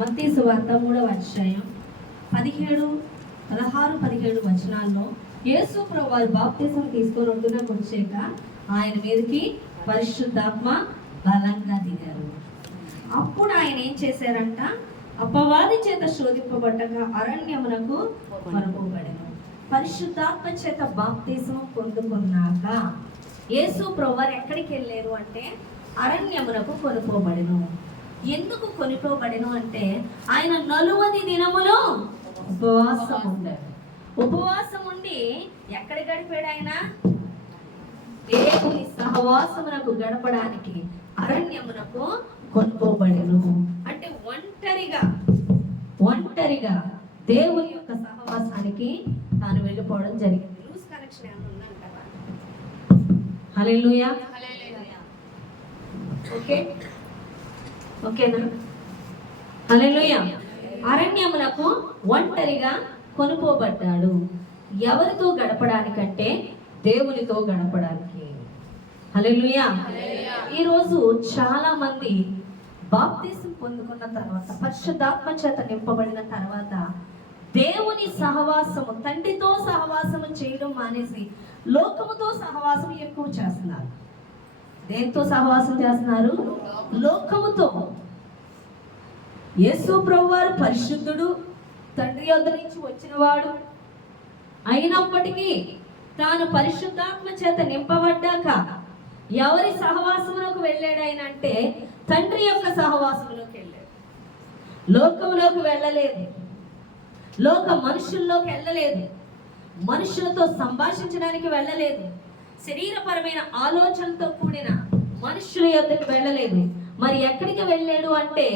మత్తయి సువార్త 3వ అధ్యాయం 16, 17 వచనాల్లో యేసు ప్రభువు బాప్తిసం తీసుకొని ఒడ్డునకు వచ్చాక ఆయన మీదకి పరిశుద్ధాత్మ బలంగా దిగారు. అప్పుడు ఆయన ఏం చేశారంట? అపవాది చేత శోధింపబట్టగా అరణ్యమునకు కొనుకోబడెను. పరిశుద్ధాత్మ చేత బాప్తిసం పొందుకున్నాక యేసు ప్రభువు ఎక్కడికి వెళ్ళారు అంటే అరణ్యమునకు కొనుకోబడెను. ఎందుకు కొనిపోబడెను అంటే ఆయన 40 దినములు ఉపవాసం ఉండాడు. ఉపవాసం ఉండి ఎక్కడ గడిపాడు? ఆయన దేవుని సహవాసమునకు గడపడానికి అరణ్యమునకు కొనుకోబడెను. అంటే ఒంటరిగా దేవుని యొక్క సహవాసానికి తాను వెళ్ళిపోవడం జరిగింది. లూజ్ కనెక్షన్ ఏమైనా ఉందంటారా? హల్లెలూయా. ఓకేనా? హల్లెలూయా. అరణ్యమునకు ఒంటరిగా కొనుకోబడ్డాడు. ఎవరితో గడపడానికంటే దేవునితో గడపడానికి. హల్లెలూయా. ఈరోజు చాలా మంది బాప్తిసం పొందుకున్న తర్వాత, పరిశుద్ధాత్మ చేత నింపబడిన తర్వాత దేవుని సహవాసము, తండ్రితో సహవాసము చేయడం మానేసి లోకముతో సహవాసం ఎక్కువ చేస్తున్నారు. దేంతో సహవాసం చేస్తున్నారు? లోకముతో. యేసు ప్రభువారు పరిశుద్ధుడు, తండ్రి యొద్ద నుంచి వచ్చినవాడు అయినప్పటికీ తాను పరిశుద్ధాత్మ చేత నింపబడ్డాక ఎవరి సహవాసములకు వెళ్ళాడు ఆయన అంటే తండ్రి యొక్క సహవాసములోకి వెళ్ళాడు. లోకములోకి వెళ్ళలేదు, లోక మనుషుల్లోకి వెళ్ళలేదు, మనుషులతో సంభాషించడానికి వెళ్ళలేదు, శరీరపరమైన ఆలోచనతో కూడిన మనుషుల యొద్దకు వెళ్ళలేదు. మరి ఎక్కడికి వెళ్ళాడు అంటే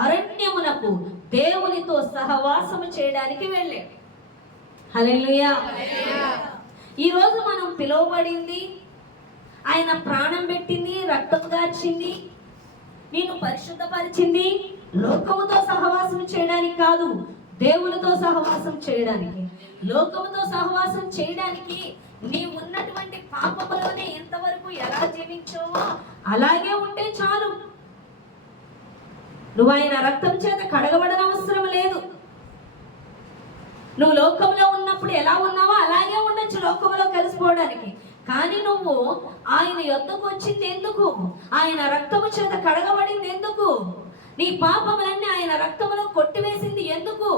అరణ్యమునకు దేవునితో సహవాసము చేయడానికి వెళ్ళాడు. హల్లెలూయా. ఈరోజు మనం పిలువబడింది, ఆయన ప్రాణం పెట్టింది, రక్తం గార్చింది, నేను పరిశుద్ధపరిచింది లోకముతో సహవాసం చేయడానికి కాదు, దేవునితో సహవాసం చేయడానికి. లోకముతో సహవాసం చేయడానికి నీవు ఉన్నటువంటి పాపములోనే ఎంతవరకు ఎలా జీవించావో అలాగే ఉంటే చాలు. నువ్వు ఆయన రక్తం చేత కడగబడన అవసరం లేదు. నువ్వు లోకంలో ఉన్నప్పుడు ఎలా ఉన్నావో అలాగే ఉండొచ్చు లోకంలో కలిసిపోవడానికి. కానీ నువ్వు ఆయన యొద్దకు వచ్చింది ఎందుకు? ఆయన రక్తము చేత కడగబడింది ఎందుకు? నీ పాపములన్నీ ఆయన రక్తములో కొట్టివేసింది ఎందుకు?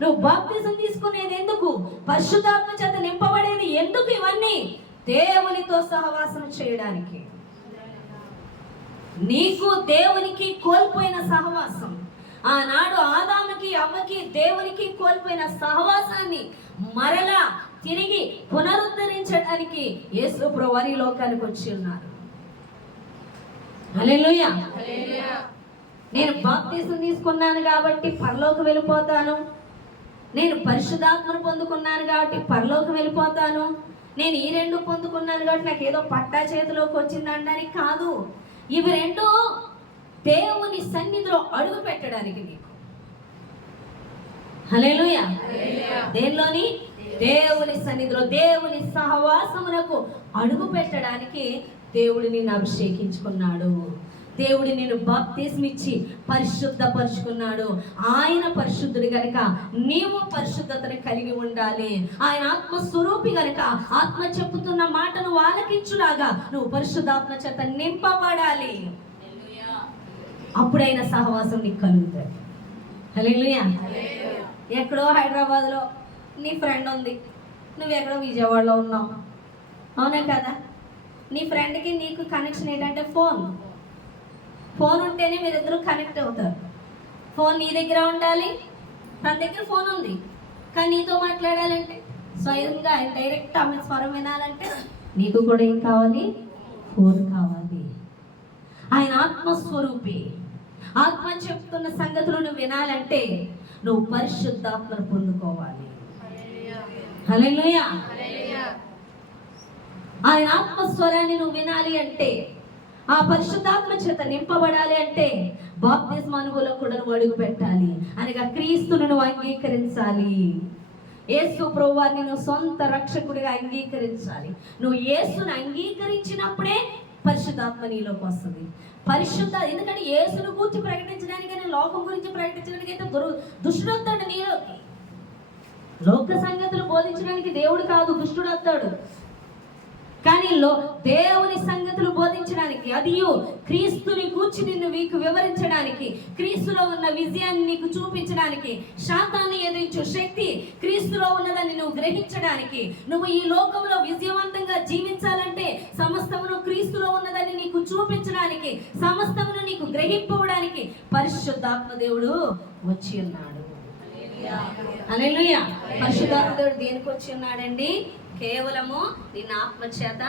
నువ్వు బాప్తిసం తీసుకునేది ఎందుకు? పరిశుద్ధాత్మ చేత నింపబడేది ఎందుకు? ఇవన్నీ దేవునితో సహవాసం చేయడానికి. నీకు దేవునికి కోల్పోయిన సహవాసం, ఆనాడు ఆదాముకి అవ్వకి దేవునికి కోల్పోయిన సహవాసాన్ని మరలా తిరిగి పునరుద్ధరించడానికి యేసు ప్రభువు ఈ లోకానికి వచ్చి ఉన్నారు. హల్లెలూయా. నేను బాప్తిసం తీసుకున్నాను కాబట్టి పరలోకం వెళ్ళిపోతాను, నేను పరిశుద్ధాత్మను పొందుకున్నాను కాబట్టి పరలోకం వెళ్ళిపోతాను, నేను ఈ 2 పొందుకున్నాను కాబట్టి నాకు ఏదో పట్టా చేతిలోకి వచ్చింది అనడానికి కాదు. ఇవి 2 దేవుని సన్నిధిలో అడుగు పెట్టడానికి నీకు. హల్లెలూయా. దేనిలోని? దేవుని సన్నిధిలో, దేవుని సహవాసమునకు అడుగు పెట్టడానికి దేవుడు నిన్ను అభిషేకించుకున్నాడు. దేవుడు నిన్ను బాప్తిసం ఇచ్చి పరిశుద్ధపరుచుకున్నాడు. ఆయన పరిశుద్ధుడు కనుక నీవు పరిశుద్ధతను కలిగి ఉండాలి. ఆయన ఆత్మస్వరూపి కనుక ఆత్మ చెప్పుతున్న మాటను ఆలకించులాగా నువ్వు పరిశుద్ధాత్మ చేత నింపబడాలి. అప్పుడైన సహవాసం నీకు కలుగుతుంది. హల్లెలూయా. ఎక్కడో హైదరాబాద్లో నీ ఫ్రెండ్ ఉంది, నువ్వు ఎక్కడో విజయవాడలో ఉన్నావు, అవునా కదా? నీ ఫ్రెండ్కి నీకు కనెక్షన్ ఏంటంటే ఫోన్ ఉంటేనే మీరిద్దరూ కనెక్ట్ అవుతారు. ఫోన్ నీ దగ్గర ఉండాలి, తన దగ్గర ఫోన్ ఉంది, కానీ నీతో మాట్లాడాలంటే స్వయంగా డైరెక్ట్ ఆమె స్వరం వినాలంటే నీకు కూడా ఏం కావాలి? ఫోన్ కావాలి. ఆయన ఆత్మస్వరూపి, ఆత్మ చెప్తున్న సంగతులు నువ్వు వినాలంటే నువ్వు పరిశుద్ధాత్మను పొందుకోవాలి. హల్లెలూయా. ఆయన ఆత్మస్వరాన్ని నువ్వు వినాలి అంటే, ఆ పరిశుద్ధాత్మ చేత నింపబడాలి అంటే బాప్తిస్మ అనుభవంలో కూడా నువ్వు అడుగు పెట్టాలి. అనగా క్రీస్తును నువ్వు అంగీకరించాలి. యేసు ప్రభువారిని నువ్వు సొంత రక్షకుడిగా అంగీకరించాలి. నువ్వు యేసును అంగీకరించినప్పుడే పరిశుద్ధాత్మ నీలోకి వస్తుంది. పరిశుద్ధ, ఎందుకంటే యేసును గురించి ప్రకటించడానికైనా, లోకం గురించి ప్రకటించడానికైతే దుష్టుడు వస్తాడు నీలోకి. లోక సంగతులు బోధించడానికి దేవుడు కాదు, దుష్టుడు వస్తాడు. కానీ దేవుని సంగతులు బోధించడానికి, అది క్రీస్తుని గూర్చి నిన్ను మీకు వివరించడానికి, క్రీస్తులో ఉన్న విజయాన్ని నీకు చూపించడానికి, శాతాన్ని ఎదిరించు శక్తి క్రీస్తులో ఉన్నదాన్ని నువ్వు గ్రహించడానికి, నువ్వు ఈ లోకంలో విజయవంతంగా జీవించాలంటే సమస్తమును క్రీస్తులో ఉన్నదాన్ని నీకు చూపించడానికి, సమస్తమును నీకు గ్రహింపడానికి పరిశుద్ధాత్మ దేవుడు వచ్చి ఉన్నాడు. హల్లెలూయా. పరిశుద్ధాత్మ దేవుడు దేనికి వచ్చి ఉన్నాడండి? కేవలము నిన్న ఆత్మచేత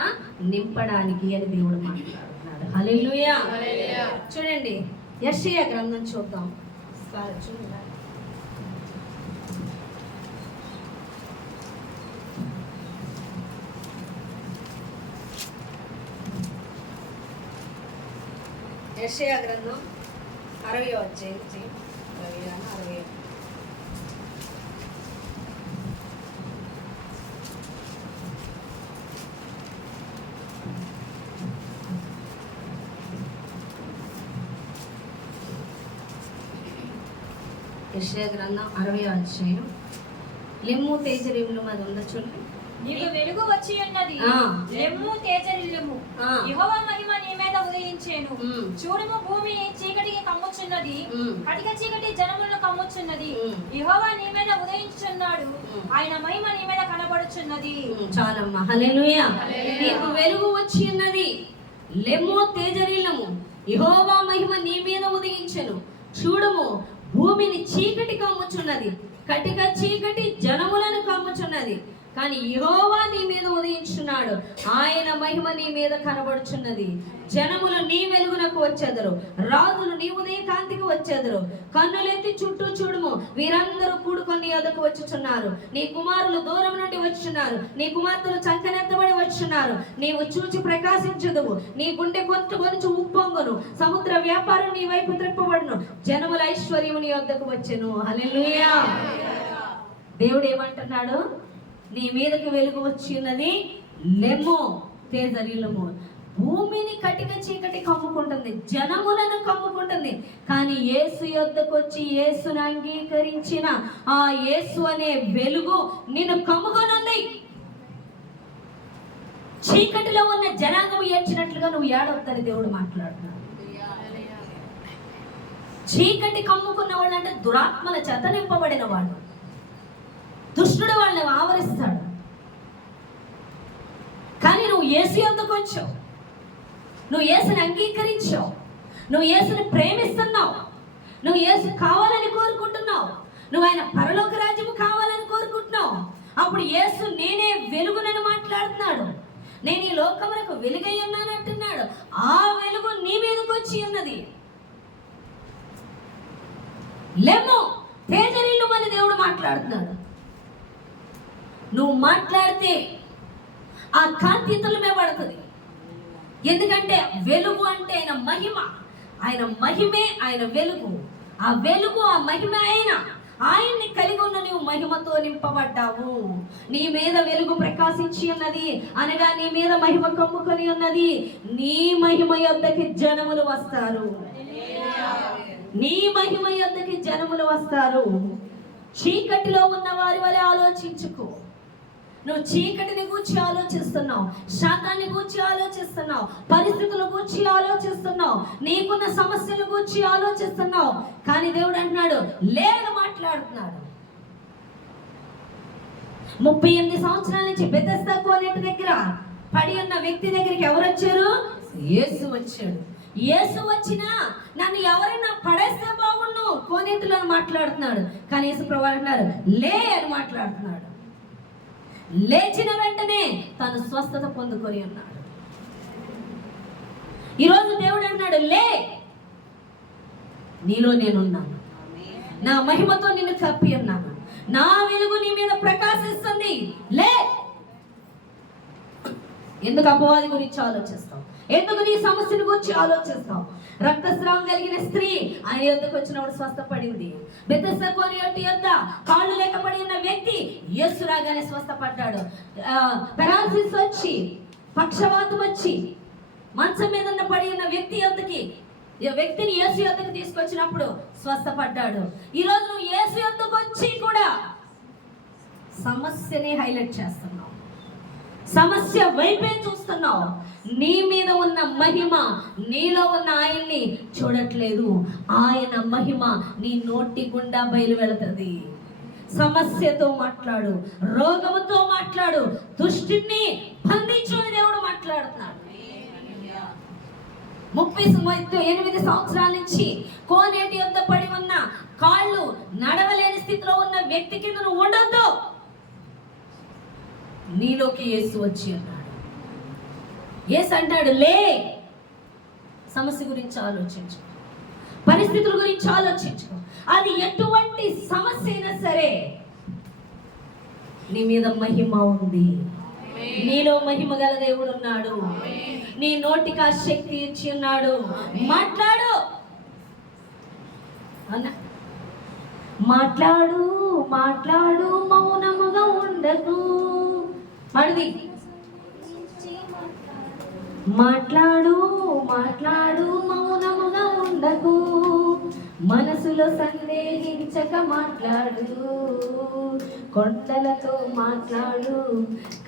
నింపడానికి అని దేవుడు మాట్లాడుతున్నాడు. హల్లెలూయా. చూడండి, యెషయా గ్రంథం చూద్దాం. యెషయా గ్రంథం 60వ అధ్యాయం. యెషయా గ్రంథం 60వ అధ్యాయం. లెమ్ము తేజరిల్లుము, అది ఉందా చూడండి. నీకు వెలుగు వచ్చి ఉన్నది, లెమ్ము తేజరిల్లుము, యెహోవా మహిమ నీ మీద ఉదయించెను. చూడుము, భూమి చీకటికి కమ్ముచున్నది, కటిక చీకటి జనములను కమ్ముచున్నది. యెహోవా నీ మీద ఉదయించుచున్నాడు, ఆయన మహిమ నీ మీద కనబడుచున్నది. చాలమ్మా. హల్లెలూయా. నీకు వెలుగు వచ్చి ఉన్నది, లెమ్ము తేజరిల్లుము, యెహోవా మహిమ నీ మీద ఉదయించెను. చూడుము, భూమిని చీకటి కమ్ముచున్నది, కటిక చీకటి జనములను కమ్ముచున్నది. కానీ యెహోవా నీ మీద ఉదయించున్నాడు, ఆయన మహిమ నీ మీద కనబడుచున్నది. జనములు నీ వెలుగునకు వచ్చెదరు, రాజులు నీ ఉదయ కాంతికి వచ్చెదరు. కన్నులెత్తి చుట్టూ చూడుము, వీరందరూ కూడుకొని నీ వద్దకు వచ్చుచున్నారు. నీ కుమారులు దూరం నుండి వచ్చున్నారు, నీ కుమార్తెలు చంకనెత్తబడి వచ్చున్నారు. నీవు చూచి ప్రకాశించుదువు, నీ గుండె గొంతు ఉప్పొంగును, సముద్ర వ్యాపారం నీ వైపు త్రిప్పబడును, జనముల ఐశ్వర్యము నీ వద్దకు వచ్చెను. హల్లెలూయా. దేవుడు ఏమంటున్నాడు? నీ మీదకి వెలుగు వచ్చి ఉన్నది, లెమ్ము తేజరిల్లుము. భూమిని కటిక చీకటి కమ్ముకుంటుంది, జనములను కమ్ముకుంటుంది. కానీ యేసు యొద్దకు వచ్చి యేసును అంగీకరించిన ఆ యేసు అనే వెలుగు నిన్ను కమ్ముకొనుంది. చీకటిలో ఉన్న జనాంగం ఏడ్చినట్లుగా నువ్వు ఏడవద్దని దేవుడు మాట్లాడుతున్నాడు. చీకటి కమ్ముకున్న వాళ్ళు అంటే దురాత్మల చేత నింపబడిన వాళ్ళు. దుష్టుడు వాళ్ళని ఆవరిస్తాడు. కానీ నువ్వు యేసు యొద్దకు వచ్చావు, నువ్వు యేసుని అంగీకరించావు, నువ్వు యేసుని ప్రేమిస్తున్నావు, నువ్వు యేసు కావాలని కోరుకుంటున్నావు, నువ్వు ఆయన పరలోక రాజ్యము కావాలని కోరుకుంటున్నావు. అప్పుడు యేసు నేనే వెలుగునని మాట్లాడుతున్నాడు. నేను ఈ లోకములకు వెలుగై ఉన్నాను అంటున్నాడు. ఆ వెలుగు నీ మీదకి వచ్చి ఉన్నది. లెమ్ము తేజరిల్లుము అని దేవుడు మాట్లాడుతున్నాడు. నువ్వు మాట్లాడితే ఆ కాంతి ఇతరుల మీద పడుతుంది. ఎందుకంటే వెలుగు అంటే ఆయన మహిమ, ఆయన మహిమే ఆయన వెలుగు. ఆ వెలుగు, ఆ మహిమ ఆయన్ని కలిగి ఉన్న నీవు మహిమతో నింపబడ్డావు. నీ మీద వెలుగు ప్రకాశించి ఉన్నది అనగా నీ మీద మహిమ కమ్ముకొని ఉన్నది. నీ మహిమ యొద్దకి జనములు వస్తారు, నీ మహిమ యొద్దకి జనములు వస్తారు. చీకటిలో ఉన్న వారి వలె ఆలోచించుకో. నువ్వు చీకటిని గూర్చి ఆలోచిస్తున్నావు, శాతాన్ని గూర్చి ఆలోచిస్తున్నావు, పరిస్థితుల గూర్చి ఆలోచిస్తున్నావు, నీకున్న సమస్యల గూర్చి ఆలోచిస్తున్నావు. కానీ దేవుడు అంటున్నాడు, లేని మాట్లాడుతున్నాడు. 38 సంవత్సరాల నుంచి బెతెస్దా కోనేటి దగ్గర పడి ఉన్న వ్యక్తి దగ్గరికి ఎవరు వచ్చారు? యేసు వచ్చాడు. యేసు వచ్చినా నన్ను ఎవరైనా పడేస్తే బాగుండు కోనేటిలో మాట్లాడుతున్నాడు. కానీ యేసు ప్రభువు అంటున్నారు, లే అని మాట్లాడుతున్నాడు. లేచిన వెంటనే తను స్వస్థత పొందుకొని ఉన్నాడు. ఈరోజు దేవుడు అన్నాడు, లే, నీలో నేనున్నాను, నా మహిమతో నిన్ను కప్పి ఉన్నాను, నా వెలుగు నీ మీద ప్రకాశిస్తుంది, లే. ఎందుకు అపవాది గురించి ఆలోచిస్తావు? ఎందుకు నీ సమస్యను గురించి ఆలోచిస్తావు? రక్తస్రావం కలిగిన స్త్రీ ఆయన యొద్దకు వచ్చినప్పుడు స్వస్థపడింది. బెతెస్దా కోనేటి యొద్ద కాళ్ళు లేకపడి ఉన్న వ్యక్తి యేసు రాగానే స్వస్థపడ్డాడు. పెరాలసిస్ వచ్చి, పక్షవాతం వచ్చి మంచం మీద పడి ఉన్న వ్యక్తి యొద్దకి ఈ వ్యక్తిని యేసు యొద్దకు తీసుకొచ్చినప్పుడు స్వస్థపడ్డాడు. ఈరోజు నువ్వు యేసు యొద్దకు వచ్చి కూడా సమస్యని హైలైట్ చేస్తున్నావు, సమస్య వైపే చూస్తున్నావు. నీ మీద ఉన్న మహిమ, నీలో ఉన్న ఆయన్ని చూడట్లేదు. ఆయన మహిమ నీ నోటి గుండా బయలు వెళుతుంది. సమస్యతో మాట్లాడు, రోగముతో మాట్లాడు, దుష్టిని బంధించు అని దేవుడు మాట్లాడుతున్నాడు. 38 సంవత్సరాల నుంచి కోనేటి యొద్ద పడి ఉన్న, కాళ్ళు నడవలేని స్థితిలో ఉన్న వ్యక్తి కింద నువ్వు ఉండొద్దు. నీలోకి యేసు వచ్చి అన్నాడు. యేసు అంటాడు, లే, సమస్య గురించి ఆలోచించు, పరిస్థితుల గురించి ఆలోచించు. అది ఎటువంటి సమస్య అయినా సరే నీ మీద మహిమ ఉంది, నీలో మహిమ గల దేవుడు ఉన్నాడు. నీ నోటికి ఆ శక్తి ఇచ్చి ఉన్నాడు. మాట్లాడు అన్న, మాట్లాడు మాట్లాడు, మౌనముగా ఉండదు. అడిది మాట్లాడు మాట్లాడు, మౌనముగా ఉండకు. మనసులో సందేహించక మాట్లాడు, కొండలతో మాట్లాడు,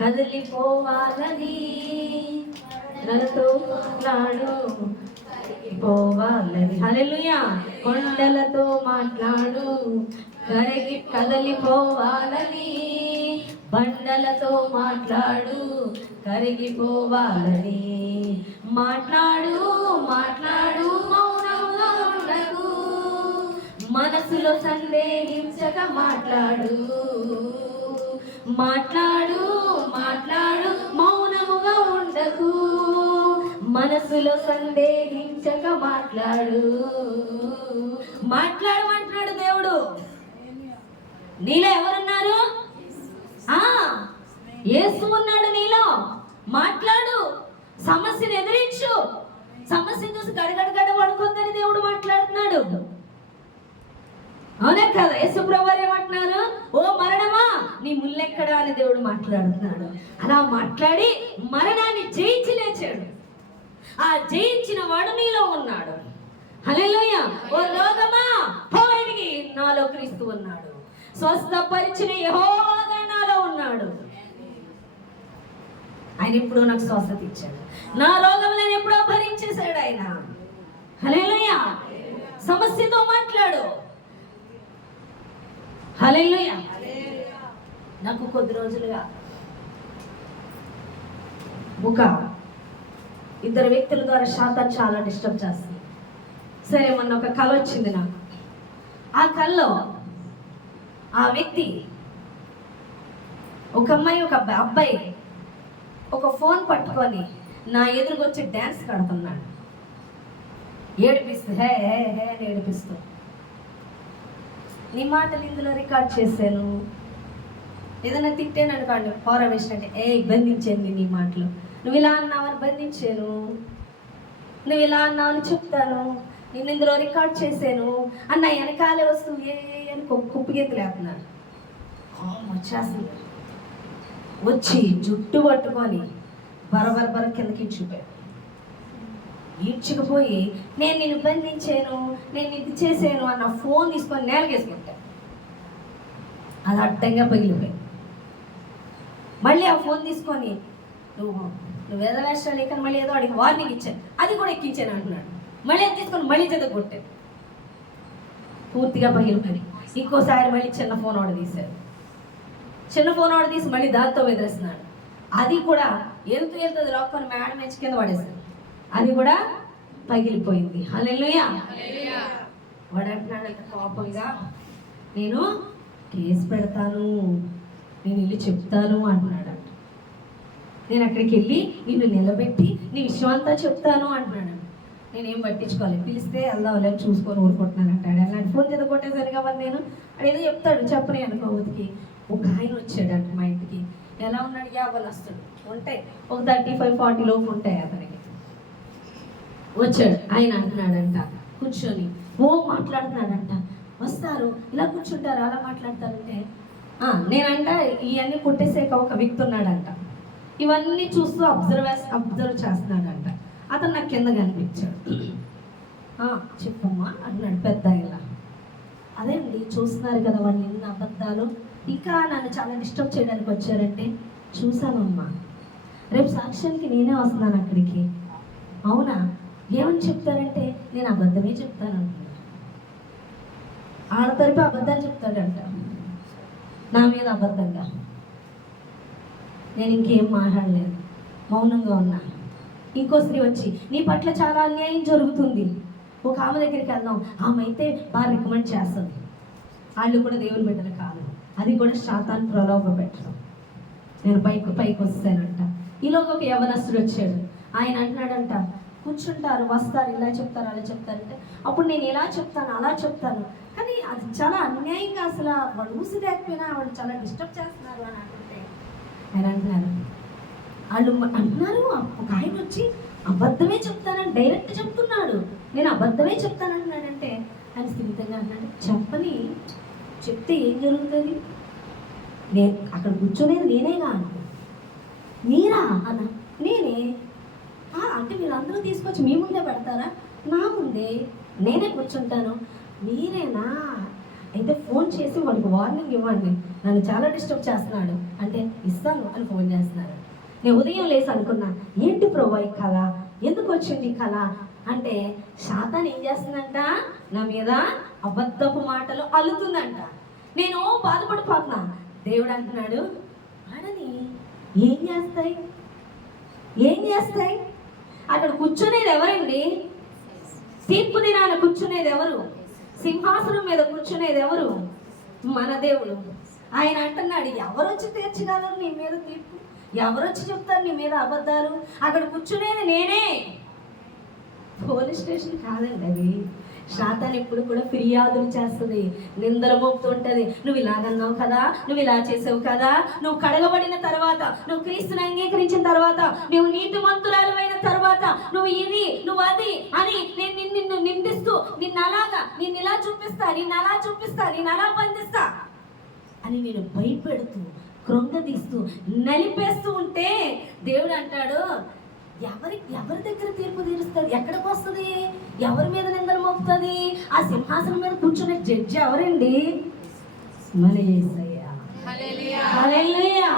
కదిలిపోవాలని. కొండలతో మాట్లాడు, పోవాలని. హల్లెలూయా. కొండలతో మాట్లాడు, కదిలిపోవాలని. బండలతో మాట్లాడు, కరిగిపోవాలని. మాట్లాడు మాట్లాడు, మౌనంగా ఉండకు. మనసులో సందేహించక మాట్లాడు. మాట్లాడు మాట్లాడు, మౌనముగా ఉండకు. మనసులో సందేహించక మాట్లాడు. మాట్లాడమంటున్నాడు దేవుడు. నీలో ఎవరున్నారు? యేసు ఉన్నాడు నీలో. మాట్లాడు, సమస్యను ఎదిరించు. సమస్యను చూసి గడగడ పడుకోద్దని దేవుడు మాట్లాడుతున్నాడు. అవునా కదా? యేసు ప్రభువారు ఏమంటున్నారు? ఓ మరణమా, నీ ముల్లెక్కడా అని దేవుడు మాట్లాడుతున్నాడు. అలా మాట్లాడి మరణాన్ని జయించి లేచాడు. ఆ జయించిన వాడు నీలో ఉన్నాడు. హల్లెలూయా. ఓ రోగమా, పో బయటికి, నాలో క్రీస్తు ఉన్నాడు. స్వస్థపరిచిన యెహోవా నాలో ఉన్నాడు. ఆయన ఎప్పుడో నాకు స్వస్థత ఇచ్చాడు. నా రోగములను ఎప్పుడో భరించేశాడు ఆయన. హల్లెలూయా. సమస్యతో మాట్లాడు. హల్లెలూయా. నాకు కొద్ది రోజులుగా ఒక 2 వ్యక్తుల ద్వారా శాతం చాలా డిస్టర్బ్ చేస్తుంది. సరే, మొన్న ఒక కళ వచ్చింది నాకు. ఆ కళలో ఆ వ్యక్తి, ఒక అమ్మాయి ఒక అబ్బాయి ఒక ఫోన్ పట్టుకొని నా ఎదురుకొచ్చి డ్యాన్స్ కడుతున్నాడు. ఏడిపిస్తూ హే హే హే అని ఏడిపిస్తూ, నీ మాటలు ఇందులో రికార్డ్ చేశాను. ఏదైనా తిట్టాను అనుకోండి, పౌర వేసినట్టే, బంధించాను నీ మాటలు, నువ్వు ఇలా అన్నావని బంధించాను, నువ్వు ఇలా అన్నావని చెప్తాను, నేను ఇందులో రికార్డ్ చేశాను అన్న వెనకాలే వస్తూ అని కుప్పిగెత్తులేస్తున్నాడు. వచ్చేస్తుంది. వచ్చి జుట్టు పట్టుకొని బరబర కిందకి ఇచ్చిపోయాడు. ఈడ్చుకుపోయి, నేను నిన్ను బంధించాను, నేను ఇది చేశాను అన్న ఫోన్ తీసుకొని నేలకేసుకుంటాను. అది అడ్డంగా పగిలిపోయింది. మళ్ళీ ఆ ఫోన్ తీసుకొని, నువ్వు ఏదో వేషాలు లేక మళ్ళీ ఏదో అడిగి వార్నింగ్ ఇచ్చాను, అది కూడా ఎక్కించాను అంటున్నాడు. మళ్ళీ అది తీసుకొని మళ్ళీ కొట్టాను. పూర్తిగా పగిలిపోయింది. ఇంకోసారి మళ్ళీ చిన్న ఫోన్ ఆర్డర్ తీశారు. చిన్న ఫోన్ ఆర్డర్ తీసి మళ్ళీ దాంతో బెదిరిస్తున్నాడు. అది కూడా వెళ్తుంది లాక్కొని మేడం మెచ్చి కింద పడేశాడు. అది కూడా పగిలిపోయింది. హల్లెలూయా. వాడు అంటున్నాడంట కోపంగా, నేను కేసు పెడతాను, నేను వెళ్ళి చెప్తాను అంటున్నాడంట. నేను అక్కడికి వెళ్ళి నిన్ను నిలబెట్టి నీ విషయం అంతా చెప్తాను అంటున్నాడు. నేనేం పట్టించుకోవాలి, పిలిస్తే వెళ్దాంలే చూసుకొని ఊరుకుంటున్నాను అంటాడు. అలాంటి ఫోన్ చేత కొట్టేసరిగా మరి నేను అదేదో చెప్తాడు, చెప్పని అనుకో. ఉతికి ఒక ఆయన వచ్చాడంట మా ఇంటికి. ఎలా ఉన్నాడు? 50 వస్తాడు ఉంటాయి, ఒక 35-40 లోపు ఉంటాయి అతనికి. వచ్చాడు ఆయన, అంటున్నాడంట కూర్చొని మాట్లాడుతున్నాడంట. వస్తారు, ఇలా కూర్చుంటారు, అలా మాట్లాడతారంటే నేనంట ఇవన్నీ కొట్టేసాక ఒక వ్యక్తి ఉన్నాడంట. ఇవన్నీ చూస్తూ అబ్జర్వ్ చేస్తున్నాడంట. అతను నాకు కింద కనిపించాడు. చెప్పమ్మా అన్నాడు పెద్ద ఇలా. అదే అండి చూస్తున్నారు కదా వాళ్ళు ఎన్ని అబద్ధాలు, ఇంకా నన్ను చాలా డిస్టర్బ్ చేయడానికి వచ్చారంటే. చూసానమ్మా, రేపు సాక్ష్యానికి నేనే వస్తున్నాను అక్కడికి. అవునా, ఏమని చెప్తారంటే నేను అబద్ధమే చెప్తాను అంటున్నాను. ఆడతరిపి అబద్ధాలు చెప్తాడంట నా మీద అబద్ధంగా. నేను ఇంకేం మాట్లాడలేదు, మౌనంగా ఉన్నా. ఇంకో స్త్రీ వచ్చి నీ పట్ల చాలా అన్యాయం జరుగుతుంది, ఒక ఆమె దగ్గరికి వెళ్దాం, ఆమె అయితే బాగా రికమెండ్ చేస్తుంది. వాళ్ళు కూడా దేవుని బిడ్డలు కాదు, అది కూడా శాతాన్ని ప్రలోభ పెట్టడం. నేను పైకి వస్తానంట. ఈలోగా ఒక యవనస్తుడు వచ్చాడు. ఆయన అంటున్నాడంట, కూర్చుంటారు, వస్తారు, ఇలా చెప్తారు, అలా చెప్తారంటే అప్పుడు నేను ఇలా చెప్తాను, అలా చెప్తాను, కానీ అది చాలా అన్యాయంగా, అసలు వాడు ఊసి లేకపోయినా వాడు చాలా డిస్టర్బ్ చేస్తున్నారు అని అంటుంటే ఆయన అంటున్నారు. వాళ్ళు అంటున్నారు, ఒక ఆయన వచ్చి అబద్ధమే చెప్తానని డైరెక్ట్ చెప్తున్నాడు, నేను అబద్ధమే చెప్తానంటున్నాడంటే ఆయన స్థిమితంగా అంటున్నాడు, చెప్తే ఏం జరుగుతుంది? నేను అక్కడ కూర్చోనేది నేనే కాను, మీరా అన్న, నేనే. అంటే మీరందరూ తీసుకొచ్చి మీ ముందే పెడతారా? నా ముందే నేనే కూర్చుంటాను. మీరేనా? అయితే ఫోన్ చేసి వాళ్ళకి వార్నింగ్ ఇవ్వండి, నన్ను చాలా డిస్టర్బ్ చేస్తున్నాడు అంటే. ఇస్తాను అని ఫోన్ చేస్తున్నారు. నేను ఉదయం లేసి అనుకున్నా, ఏంటి ప్రభు ఈ కళ, ఎందుకు వచ్చింది కళ అంటే, శాతాన్ని ఏం చేస్తుందంట, నా మీద అబద్ధపు మాటలు అల్లుతుందంట. నేను బాధపడిపోతున్నా. దేవుడు అంటున్నాడు, ఆడని ఏం చేస్తాయి? అక్కడ కూర్చునేది ఎవరండి? తీర్పు దినాన కూర్చునేది ఎవరు? సింహాసనం మీద కూర్చునేది ఎవరు? మన దేవుడు. ఆయన అంటున్నాడు, ఎవరు వచ్చి తీర్చగలరు నీ మీద తీర్పు? ఎవరు వచ్చి చెప్తారు నీ మీద అబద్ధాలు? అక్కడ కూర్చునేది నేనే. పోలీస్ స్టేషన్ కాదండి అది. శాతాన్ని ఎప్పుడు కూడా ఫిర్యాదులు చేస్తుంది, నిందలు మోపుతుంటది. నువ్వు ఇలాగన్నావు కదా, నువ్వు ఇలా చేసావు కదా, నువ్వు కడగబడిన తర్వాత, నువ్వు క్రీస్తుని అంగీకరించిన తర్వాత, నువ్వు నీతిమంతురాలు అయిన తర్వాత, నువ్వు ఇది, నువ్వు అది అని నేను నిన్ను నిందిస్తూ, నిన్ను ఇలా చూపిస్తా, నిన్ను అలా బంధిస్తా అని నేను భయపెడుతూ, కృంగదీస్తూ, నలిపేస్తూ ఉంటే దేవుడు అంటాడు, ఎవరి దగ్గర తీర్పు తీరుస్తుంది? ఎక్కడికి వస్తుంది? ఎవరి మీద నిందలు మోపుతుంది? ఆ సింహాసనం మీద కూర్చునే జడ్జి ఎవరండి? మన యేసయ్య. హల్లెలూయా.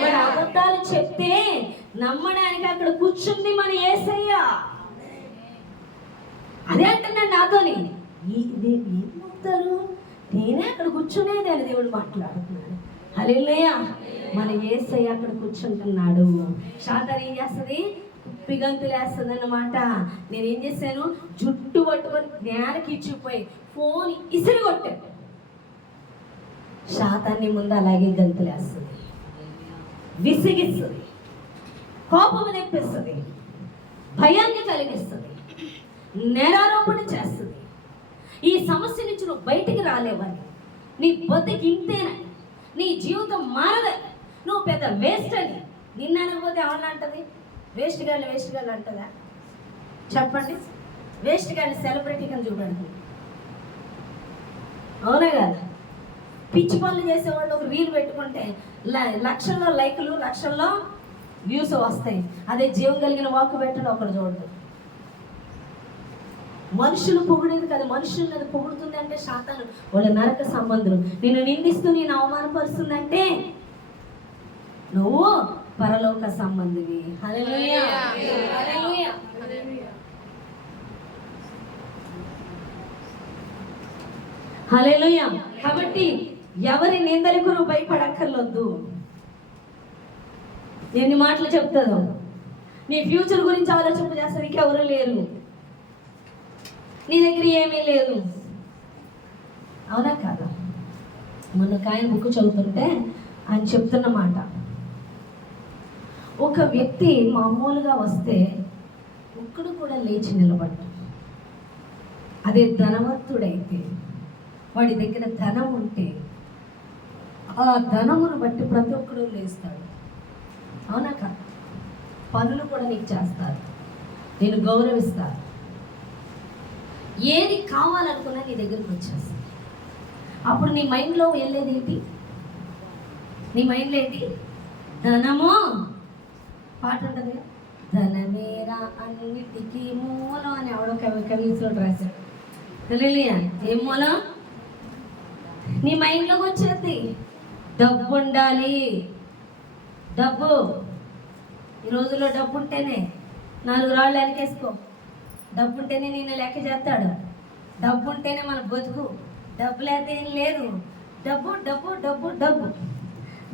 వాడు అబద్ధాలు చెప్తే నమ్మడానికి అక్కడ కూర్చుంది మన యేసయ్య. అదే అంటున్నాడు నాతోని, ఏం మోపుతారు? నేనే అక్కడ కూర్చునేది అని దేవుడు మాట్లాడుతున్నాడు. హల్లెలూయా. మన యేసయ్య అక్కడ కూర్చుంటున్నాడు. శాతాన్ని ఏం చేస్తుంది? పిగంతులు వేస్తుంది అన్నమాట. నేనేం చేశాను, జుట్టు పట్టుకొని నేలకి ఇచ్చిపోయి ఫోన్ ఇసిరి కొట్టాను. శాతాన్ని ముందు అలాగే గంతులు వేస్తుంది, విసిగిస్తుంది, కోపం తెప్పిస్తుంది, భయాన్ని కలిగిస్తుంది, నేరారోపణ చేస్తుంది. ఈ సమస్య నుంచి నువ్వు బయటికి రాలేవని, నీ బతుకి ఇంతేనని, నీ జీవితం మారదని, నువ్వు పెద్ద వేస్ట్ అని నిన్న అనకపోతే ఎవరన్నా అంటది? వేస్ట్ గాలి అంటదా? చెప్పండి. వేస్ట్ గాలి సెలబ్రిటీ అని చూడండి, అవునా కదా? పిచ్చి పనులు చేసేవాళ్ళు ఒక రీల్ పెట్టుకుంటే లక్షల్లో లైకులు, లక్షల్లో వ్యూస్ వస్తాయి. అదే జీవం కలిగిన వాక్కు పెట్టడం ఒకటి చూడదు. మనుషులు పొగిడేది కదా, మనుషులు పొగుడుతుంది అంటే శాతాను, వాళ్ళ నరక సంబంధులు. నిన్ను నిందిస్తూ నేను అవమానపరుస్తుందంటే నువ్వు పరలోక సంబంధివి. హల్లెలూయా. హల్లెలూయా. హల్లెలూయా. కాబట్టి ఎవరి నిందలకు నువ్వు భయపడక్కర్లొద్దు. ఎన్ని మాటలు చెప్తాను, నీ ఫ్యూచర్ గురించి ఆలోచన చేస్తానికి ఎవరు లేరు, నీ దగ్గర ఏమీ లేదు. అవునా కాదా? మొన్న ఆయన బుక్ చదువుతుంటే ఆయన చెప్తున్న మాట, ఒక వ్యక్తి మామూలుగా వస్తే ఒక్కడు కూడా లేచి నిలబడ్డా. అదే ధనవంతుడైతే, వాడి దగ్గర ధనం ఉంటే ఆ ధనమును బట్టి ప్రతి ఒక్కడు లేస్తాడు. అవునా కాదు? పనులు కూడా నీకు చేస్తారు, నేను గౌరవిస్తారు, ఏది కావాలనుకున్నా నీ దగ్గరికి వచ్చేస్తుంది. అప్పుడు నీ మైండ్లో వెళ్ళేది ఏంటి? నీ మైండ్లో ఏంటి? ధనము. పాట ఉంటుంది కదా, ధనమేరా అన్నిటికీ మూలం అని ఎవడో కవిసుడు రాశాడు. హల్లెలూయా. ఏం మూలం? నీ మైండ్లోకి వచ్చేది డబ్బు ఉండాలి. డబ్బు ఈ రోజుల్లో డబ్బు ఉంటేనే 4 రాళ్ళు వెనకేసుకో. డబ్బు ఉంటేనే నిన్ను లెక్క చేస్తాడు. డబ్బు ఉంటేనే మన బతుకు. డబ్బు లేకపోతే ఏం లేదు. డబ్బు డబ్బు డబ్బు డబ్బు.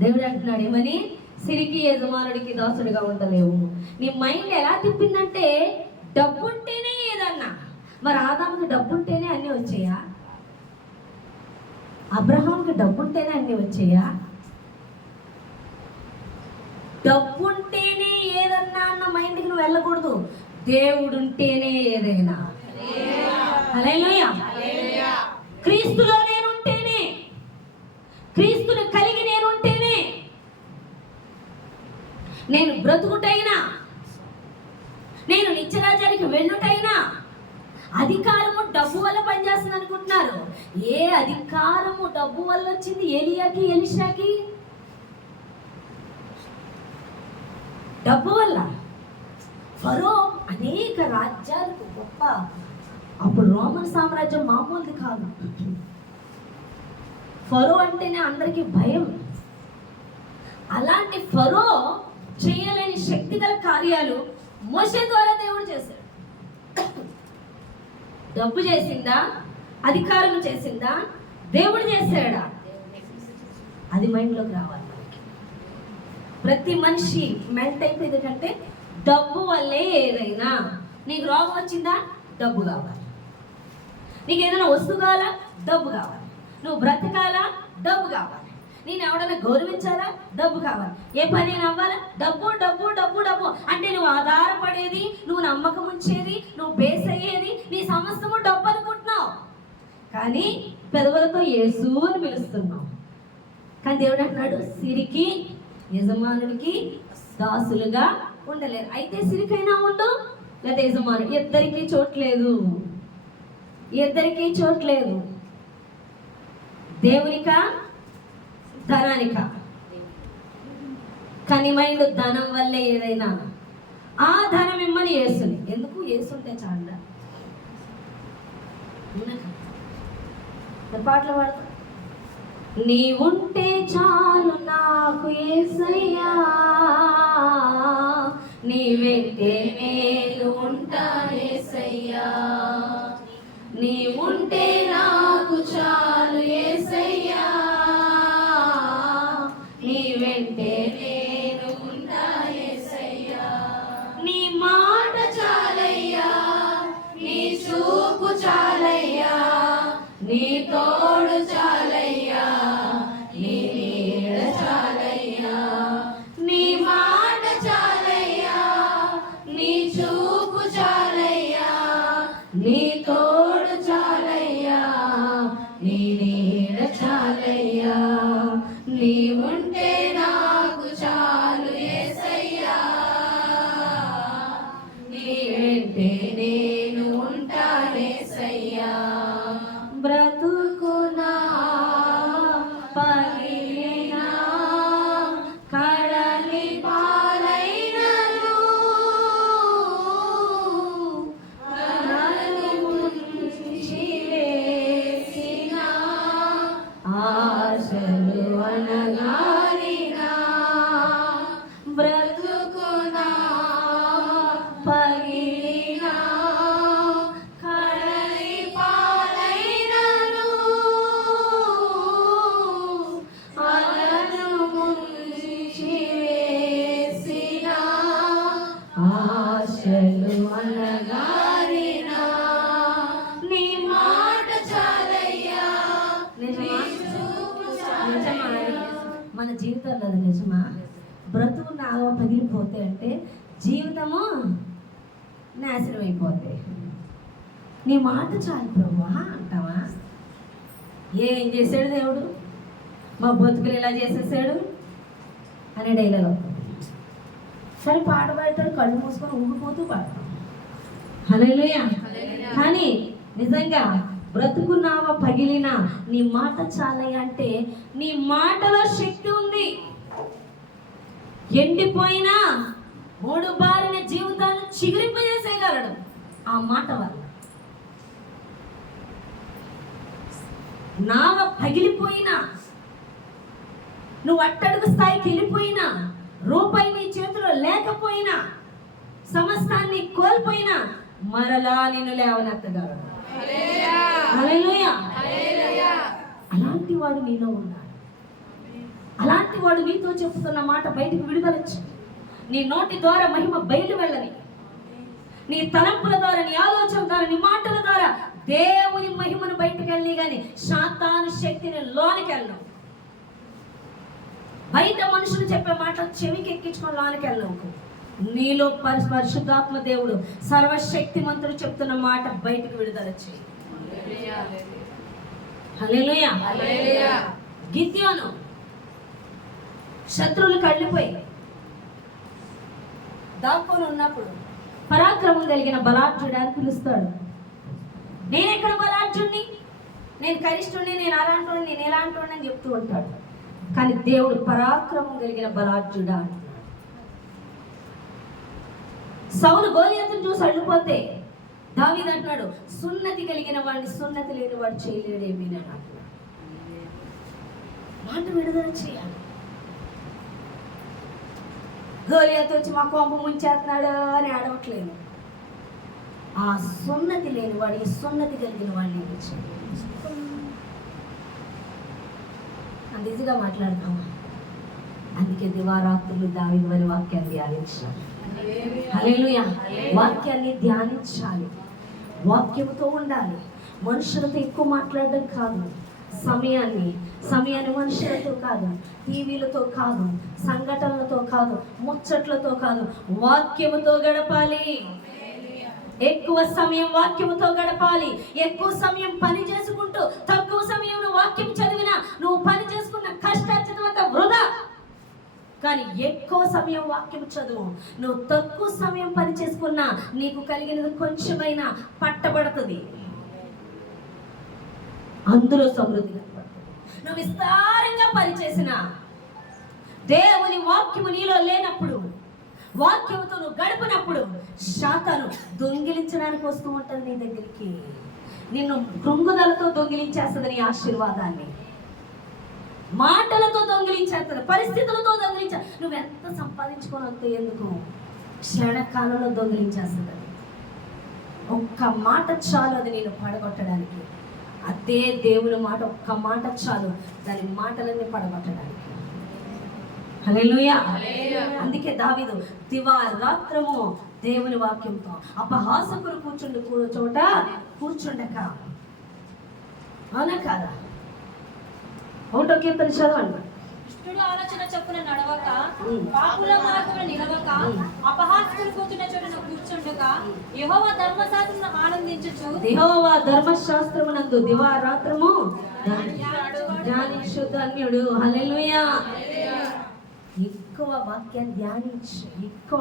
దేవుడు అంటున్నాడు ఏమని? సిరికి యజమానుడికి దాసుడిగా ఉండలేవు. నీ మైండ్ ఎలా తిప్పిందంటే డబ్బు ఉంటేనే ఏదన్నా. మరి ఆదాముకి డబ్బు ఉంటేనే అన్నీ వచ్చాయా? అబ్రహాంకి డబ్బు ఉంటేనే అన్నీ వచ్చాయా? డబ్బు ఉంటేనే ఏదన్నా అన్న మైండ్కి నువ్వు వెళ్ళకూడదు. దేవుడు ఉంటేనే ఏదైనా. హల్లెలూయా. క్రీస్తులో నేనుంటేనే, క్రీస్తుని కలిగి నేనుంటేనే, నేను బ్రతుకుటైనా, నేను నిత్యరాజ్యానికి వెళ్ళుటైనా. అధికారము డబ్బు వల్ల పనిచేస్తుంది అనుకుంటున్నారు. ఏ అధికారము డబ్బు వల్ల వచ్చింది? ఏలియాకి, ఎలీషాకి డబ్బు వల్ల. ఫరో అనేక రాజ్యాలకు గొప్ప. అప్పుడు రోమన్ సామ్రాజ్యం మామూలుది కాదు. ఫరో అంటేనే అందరికీ భయం. అలాంటి ఫరో చేయలేని శక్తిగల కార్యాలు మోషే ద్వారా దేవుడు చేశాడు. డబ్బు చేసిందా? అధికారం చేసిందా? దేవుడు చేశాడా? అది మైండ్లోకి రావాలి. ప్రతి మనిషి మెంట్ అయిపోయింది కంటే డబ్బు వల్లే ఏదైనా. నీకు రోగం వచ్చిందా? డబ్బు కావాలి. నీకు ఏదైనా వస్తువు కావాలా? డబ్బు కావాలి. నువ్వు బ్రతకాలా? డబ్బు కావాలి. నేను ఎవడన్నా గౌరవించాలా? డబ్బు కావాలి. ఏ పని అవ్వాలా? డబ్బు డబ్బు డబ్బు డబ్బు. అంటే నువ్వు ఆధారపడేది, నువ్వు నమ్మకం ఉంచేది, నువ్వు బేస్ అయ్యేది నీ సమస్తము డబ్బు అనుకుంటున్నావు. కానీ పెదవులతో యేసు అని పిలుస్తున్నావు. కానీ దేవుడు అంటున్నాడు సిరికి యజమానుడికి దాసులుగా ఉండలేరు. అయితే సిరికైనా ఉండు లేదా యజమానుడు, ఇద్దరికీ చోట్లేదు. ఇద్దరికీ చోట్లేదు. దేవునిక ధనానిక. కానీ మైండ్ ధనం వల్లే ఏదైనా. ఆ ధనం మిమ్మల్ని యేసుని. ఎందుకు? యేసుంటే చాలు. పాటలు పాడతా. నీవుంటే చాలు నాకు యేసయ్యా, నీ వెంటే నేను ఉంటా యేసయ్యా. నీవుంటే నాకు చాలు యేసయ్యా, నీ వెంటే నేను ఉంటా యేసయ్యా. నీ మాట చాలయ్యా, నీ చూపు చాలయ్యా, నీ తోడు చాలయ్యా, నీ నీడ చాలయ్యా. నీ మాట చాలయ్యా, నీ చూపు చాలయ్యా, నీ తోడు చాలయ్యా, నీ నీడ చాలయ్యా. నీ ఉంటే నాకు చాలు యేసయ్యా, నీ వెంటే నేను ఉంటానేసయ్యా. బ్రతుకునా పగిలినా కడలి పాలైనను, కడలి ముంచి వేసిన ఆశలు అనగారినా. బ్రతుకునా పగిలినా కడలి పాలైనను, అలను ముంచి వేసిన ఆశలు అనగారినా. నీ మాట చాలయ్యా, మన జీవితంలో అది నిజమా? బ్రతుకు నాగ పగిలిపోతే అంటే జీవితము నాశనం అయిపోతే. నీ మాట చాలు ప్రభువా అంటావా? ఏం చేశాడు దేవుడు? మా బతుకులు ఇలా చేసేసాడు అనే డైలాగ్. సరే పాట పాడతాడు, కళ్ళు మూసుకొని ఊగిపోతూ పాడతాం. హల్లెలూయా. కానీ నిజంగా బ్రతుకున్నావా పగిలినా నీ మాట చాలయ్య అంటే నీ మాటలో శక్తి ఉంది. ఎండిపోయినా మూడు బారిన జీవితాన్ని చిగురింపజేసేయగలడు ఆ మాట వల్ల. నావ పగిలిపోయినా, నువ్వు అట్టడుగు స్థాయికి వెళ్ళిపోయినా, రూపాయి నీ చేతిలో లేకపోయినా, సమస్తాన్ని కోల్పోయినా మరలా నిన్ను లేవనెత్తగలడు. హల్లెలూయా. అలాంటి వాడు నీలో ఉన్నాడు. అలాంటి వాడు నీతో చెప్తున్న మాట బయటికి విడుదలచ్చు. నీ నోటి ద్వారా మహిమ బయలు వెళ్ళని, నీ తలంపుల ద్వారా, నీ ఆలోచన ద్వారా, నీ మాటల ద్వారా దేవుని మహిమను బయటికి వెళ్ళి కానీ సాతాను శక్తిని లోనికి వెళ్ళను. బయట మనుషులు చెప్పే మాట చెవికి ఎక్కించుకొని లోనికి వెళ్ళవు. నీలో పరిశుద్ధాత్మ దేవుడు సర్వశక్తిమంతుడు చెప్తున్న మాట బయటికి విడుదల చేయి. హల్లెలూయా. గిద్యోను శత్రువులు కళ్ళిపోయి దాక్కొని ఉన్నప్పుడు పరాక్రమం కలిగిన బలాఢ్యుడు అని పిలుస్తాడు. నేనెక్కడ బలాఢ్యుడిని, నేను కరిష్ఠుడిని, నేను అలాంటి, నేను ఎలాంటి అని చెప్తూ ఉంటాడు. కానీ దేవుడు పరాక్రమం కలిగిన బలాఢ్యుడా అంటున్నాడు. సౌలు గోలియాతును చూసి అడ్డుపోతే దావీదు అంటున్నాడు, సున్నతి కలిగిన వాడిని సున్నతి లేని వాడు చేయలేడేమీ అని అంటున్నాడు. మాట విడుదల చేయాలి. గోలియాతు వచ్చి మా కొంప ముంచేస్తున్నాడు అని అడవట్లేదు. ఆ సున్నతి లేని వాడు ఈ సున్నతి కలిగిన వాడిని అంత ఈజీగా మాట్లాడతాము. అందుకే దివారాత్రులు దావీదు వారి వాక్యాన్ని ధ్యానించాలి. హల్లెలూయా. వాక్యాన్ని ధ్యానించాలి, వాక్యముతో ఉండాలి. మనుషులతో ఎక్కువ మాట్లాడడం కాదు, సమయాన్ని మనుషులతో కాదు, టీవీలతో కాదు, సంఘటనలతో కాదు, ముచ్చట్లతో కాదు, వాక్యముతో గడపాలి. ఎక్కువ సమయం వాక్యముతో గడపాలి. ఎక్కువ సమయం పని చేసుకుంటూ తక్కువ సమయంలో వాక్యం చదివినా నువ్వు పని చేసుకున్న కష్టార్జితం అంతా వృధా. కానీ ఎక్కువ సమయం వాక్యం చదువు, నువ్వు తక్కువ సమయం పని చేసుకున్నా నీకు కలిగినది కొంచెమైనా పట్టబడుతుంది, అందులో సమృద్ధి కనపడుతుంది. నువ్వు విస్తారంగా పనిచేసిన దేవుని వాక్యము నీలో లేనప్పుడు, వాక్యముతో నువ్వు గడిపినప్పుడు శాతాను దొంగిలించడానికి వస్తూ ఉంటుంది నీ దగ్గరికి. నిన్ను కృంగుదలతో దొంగిలించేస్తుంది నీ ఆశీర్వాదాన్ని, మాటలతో దొంగిలించేస్తుంది, పరిస్థితులతో నువ్వు ఎంత సంపాదించుకోనంత ఎందుకు క్షణకాలంలో దొంగిలించేస్తుంది. ఒక్క మాట చాలు అది నేను పడగొట్టడానికి. అదే దేవుని మాట, ఒక్క మాట చాలు దాని మాటలన్నీ పడగొట్టడానికి. హల్లెలూయా. అందుకే దావీదు దివారాత్రము దేవుని వాక్యంతో, అపహాసకులు కూర్చుండి చోట కూర్చుండక, అవునా కాదా? 1వ కీర్తన చదవండి. దుష్టుడు ఆలోచన చొప్పున నడవక, పాపుల మార్గమున నిలవక, అపహాసకులు కూర్చున్న చోట కూర్చుండక, యెహోవా ధర్మశాస్త్రమును ఆనందించుచు, యెహోవా ధర్మశాస్త్రమునందు దివారాత్రము ధ్యానించు ధన్యుడు. హల్లెలూయా. ఎక్కువ వాక్యాన్ని ధ్యానించు, ఎక్కువ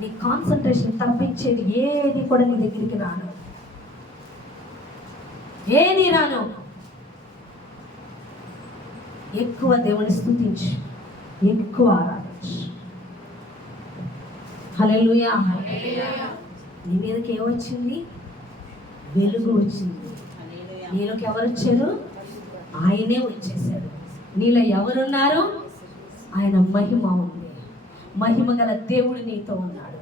నీ కాన్సన్ట్రేషన్ తప్పించేది ఏది కూడా నీ దగ్గరికి రాను, ఏది రాను. ఎక్కువ దేవుని స్తుతించు, ఎక్కువ ఆరాధించు. హల్లెలూయా. నీ మీదకి ఏమొచ్చింది? వెలుగు వచ్చింది. నీలోకి ఎవరు వచ్చారు? ఆయనే వచ్చేసాడు. నీలో ఎవరున్నారు? ఆయన మహిమ ఉంది. మహిమ గల దేవుడు నీతో ఉన్నాడు.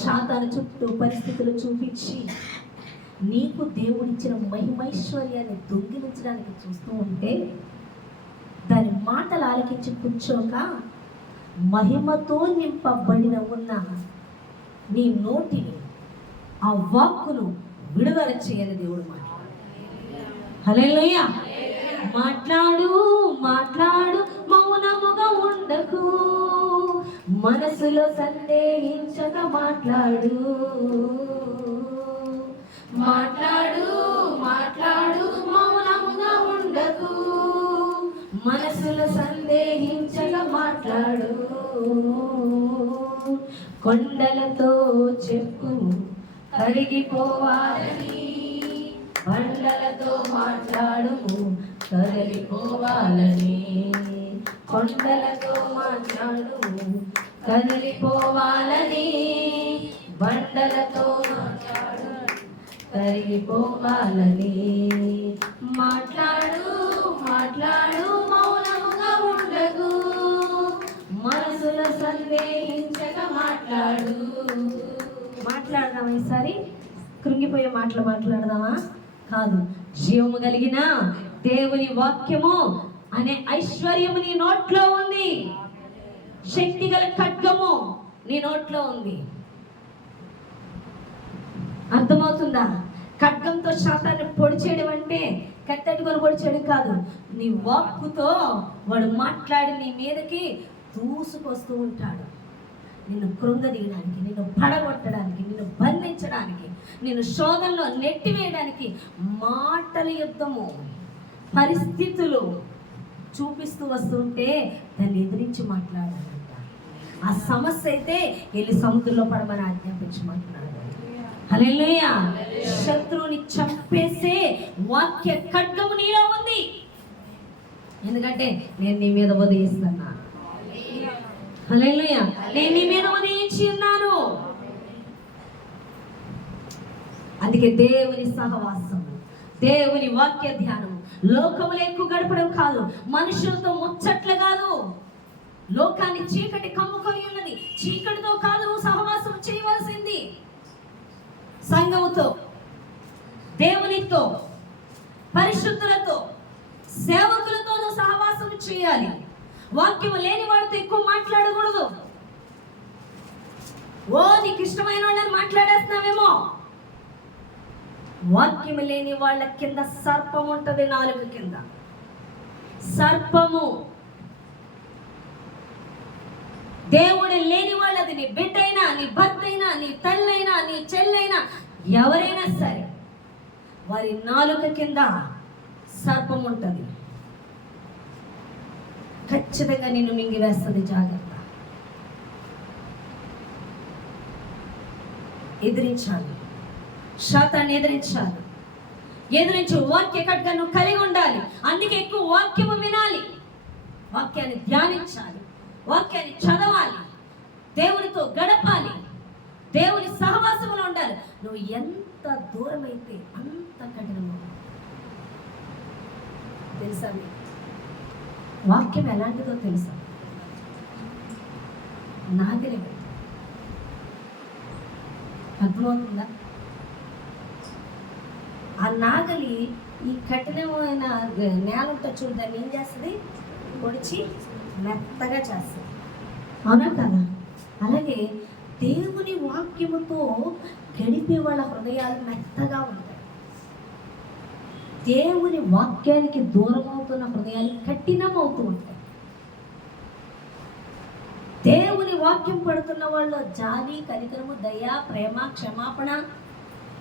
సాతాను చుట్టూ పరిస్థితులు చూపించి నీకు దేవుడిచ్చిన మహిమైశ్వర్యాన్ని దొంగిలించడానికి చూస్తూ ఉంటే దాని మాటలు ఆలకించి కూర్చోక, మహిమతో నింపబడిన ఉన్న నీ నోటిని, ఆ వాక్కును విడుదల చేయని దేవుడు మాట్లాడు. హల్లెలూయా. మాట్లాడు, మాట్లాడు, మౌనముగా ఉండకు, మనసులో సందేహించక మాట్లాడు. మాట్లాడు, మాట్లాడు, మౌనముగా ఉండకు, మనసులో సందేహించక మాట్లాడు. కొండలతో చెప్పు కరిగిపోవాలని, బండలతో మాట్లాడు కదలిపోవాలని. కొండలతో మాట్లాడు కదిలిపోవాలని బండలతో కరిగిపోవాలని మాట్లాడు మాట్లాడు మౌనముగా ఉండకు మనసుల సందేహించక మాట్లాడు. మాట్లాడదామా ఈసారి? కృంగిపోయే మాటలు మాట్లాడదామా? కాదు. జీవము కలిగిన దేవుని వాక్యము అనే ఐశ్వర్యము నీ నోట్లో ఉంది. శక్తి గల ఖడ్గము నీ నోట్లో ఉంది. అర్థమవుతుందా? ఖడ్గంతో శాతాన్ని పొడి చేయడం అంటే కత్తెట్టుకొని పొడి చేయడం కాదు. నీ వాక్కుతో వాడు మాట్లాడి నీ మీదకి దూసుకొస్తూ ఉంటాడు. నిన్ను కృంగదీయడానికి, నిన్ను పడగొట్టడానికి, నిన్ను బంధించడానికి, నిన్ను శోధనలో నెట్టివేయడానికి మాటల యుద్ధము, పరిస్థితులు చూపిస్తూ వస్తుంటే దాన్ని ఎదిరించి మాట్లాడాలంట. ఆ సమస్య అయితే వెళ్ళి సముద్రంలో పడమని ఆజ్ఞాపించి మాట్లాడాలి. హల్లెలూయా. శత్రువుని చంపేసే వాక్య ఖడ్గము నీలో ఉంది. ఎందుకంటే నేను నీ మీద ఉదయిస్తున్నాను. హల్లెలూయా. నేను నీ మీద ఉదయించి ఉన్నాను. అందుకే దేవుని సహవాసం, దేవుని వాక్య ధ్యానం, లోకములో ఎక్కువ గడపడం కాదు, మనుషులతో ముచ్చట్లు కాదు. లోకాన్ని చీకటి కమ్ముకొని ఉన్నది. చీకటితో కాదు నువ్వు సహవాసం చేయవలసింది. సంఘముతో, దేవునితో, పరిశుద్ధులతో, సేవకులతో నువ్వు సహవాసం చేయాలి. వాక్యము లేని వాడితో ఎక్కువ మాట్లాడకూడదు. ఓ నీకు ఇష్టమైన వాళ్ళని మాట్లాడేస్తున్నావేమో. వాక్యము లేని వాళ్ళ కింద సర్పం ఉంటది. నాలుగు కింద సర్పము. దేవుడు లేని వాళ్ళది నీ బిడ్డైనా, నీ భర్త అయినా, నీ తల్లైనా, నీ చెల్లైనా, ఎవరైనా సరే వారి నాలుక కింద సర్పం ఉంటది. ఖచ్చితంగా నిన్ను మింగివేస్తుంది. జాగ్రత్త. ఎదిరించాలి. శాతాన్ని ఎదిరించాలి. ఎదిరించి వాక్య ఖడ్గాను కలిగి ఉండాలి. అందుకే ఎక్కువ వాక్యము వినాలి, వాక్యాన్ని ధ్యానించాలి, వాక్యాన్ని చదవాలి, దేవునితో గడపాలి, దేవుని సహవాసంలో ఉండాలి. నువ్వు ఎంత దూరం అయితే అంత కఠినము. తెలుసా మీకు వాక్యం ఎలాంటిదో తెలుసా? నాగలి. అర్థమవుతుందా? ఆ నాగలి ఈ కఠినమైన నేల ఉంటుంది చూడు, దాన్ని ఏం చేస్తుంది? పొడిచి మెత్తగా చేస్తుంది. అవునా కదా? అలాగే దేవుని వాక్యముతో గడిపే వాళ్ళ హృదయాలు మెత్తగా ఉంటాయి. దేవుని వాక్యానికి దూరం అవుతున్న హృదయాలు కఠినమవుతూ ఉంటాయి. దేవుని వాక్యం పడుతున్న వాళ్ళు జాలి, కనికరము, దయ, ప్రేమ, క్షమాపణ,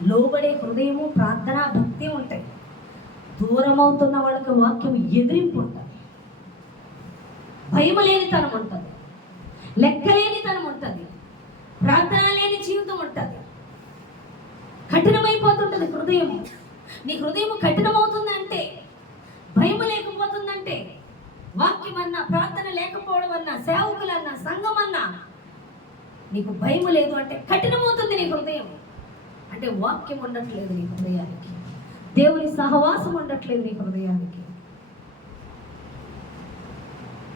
లోబడే హృదయము, ప్రార్థన, భక్తి ఉంటాయి. దూరం అవుతున్న వాళ్ళకి వాక్యం ఎదిరింపు ఉంటుంది. భయం లేనితనం ఉంటుంది, లెక్కలేనితనం ఉంటుంది, ప్రార్థన లేని జీవితం ఉంటుంది. కఠినమైపోతుంటుంది హృదయము. నీ హృదయం కఠినమవుతుందంటే, భయం లేకపోతుందంటే, వాక్యం అన్నా, ప్రార్థన లేకపోవడం అన్నా, సేవకులన్నా, సంఘం అన్నా నీకు భయం లేదు అంటే కఠినమవుతుంది నీ హృదయం. అంటే వాక్యం ఉండట్లేదు నీ హృదయానికి, దేవుని సహవాసం ఉండట్లేదు నీ హృదయానికి.